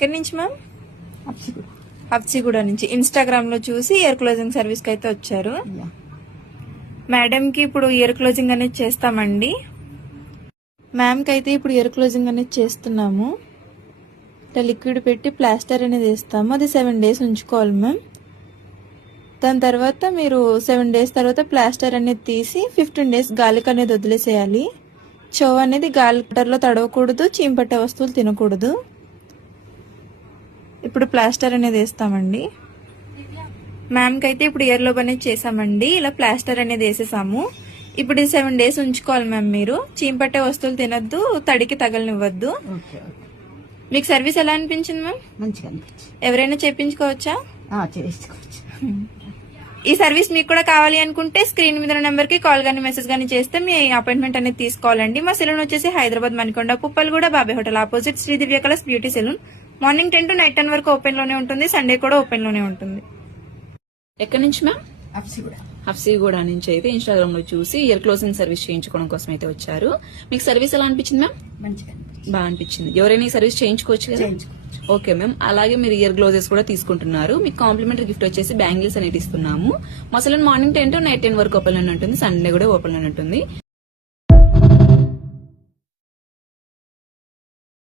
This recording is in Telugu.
ఎక్కడి నుంచి మ్యామ్? హబ్సిగూడ నుంచి ఇన్స్టాగ్రామ్ లో చూసి ఇయర్ క్లోజింగ్ సర్వీస్ కి అయితే వచ్చారు. మేడం కి ఇప్పుడు ఇయర్ క్లోజింగ్ అనేది చేస్తామండి. మ్యామ్ కి అయితే ఇప్పుడు ఇయర్ క్లోజింగ్ అనేది చేస్తున్నాము. ఇట్లా లిక్విడ్ పెట్టి ప్లాస్టర్ అనేది వేస్తాము. అది 7 days ఉంచుకోవాలి మ్యామ్. దాని తర్వాత మీరు 7 days తర్వాత ప్లాస్టర్ అనేది తీసి 15 days గాలికి అనేది వదిలేసేయాలి. చెవు అనేది గాలిలో తడవకూడదు, చీంపట్టే వస్తువులు తినకూడదు. ఇప్పుడు ప్లాస్టర్ అనేది వేస్తామండి. మ్యామ్ కి అయితే ఇప్పుడు ఇయర్ లోబ్ అనేది చేసామండి. ఇలా ప్లాస్టర్ అనేది వేసేసాము. ఇప్పుడు ఇది 7 days ఉంచుకోవాలి మ్యామ్. మీరు చీంపట్టే వస్తువులు తినద్దు, తడికి తగలనివ్వద్దు. మీకు సర్వీస్ ఎలా అనిపించింది మ్యామ్? మంచిగా అనిపించింది. ఎవరైనా చేయించుకోవచ్చా? చేసుకోవచ్చు. ఈ సర్వీస్ మీకు కూడా కావాలి అనుకుంటే స్క్రీన్ మీద నెంబర్ కి కాల్ గానీ మెసేజ్ గానీ చేస్తే మీ అపాయింట్మెంట్ అనేది తీసుకోవాలండి. మా సెలూన్ వచ్చేసి హైదరాబాద్ మణికొండ పుప్పల్గూడ బాబే hotel opposite Sri Divya colours beauty salon. Morning 10 to night 10 వరకు ఓపెన్ లోనే ఉంటుంది. సండే కూడా ఓపెన్ లోనే ఉంటుంది. ఎక్కడి నుంచి మ్యామ్? హబ్సిగూడ నుంచి అయితే ఇన్స్టాగ్రామ్ లో చూసి ఇయర్ క్లోజింగ్ సర్వీస్ చేయించుకోవడం కోసం అయితే వచ్చారు. మీకు సర్వీస్ ఎలా అనిపించింది మ్యామ్? మంచిగా బాగా అనిపించింది. ఎవరైనా ఈ సర్వీస్ చేయించుకోవచ్చు కదా? Okay ma'am. అలాగే మీరు ఇయర్ గ్లోజెస్ కూడా తీసుకుంటున్నారు. మీకు కాంప్లిమెంటరీ గిఫ్ట్ వచ్చేసి బ్యాంగిల్స్ అనేది ఇస్తున్నాము. మా సెలూన్ మార్నింగ్ 10 to night 10 వరకు ఓపెన్ లోనే ఉంటుంది. సండే కూడా ఓపెన్ లోనే ఉంటుంది.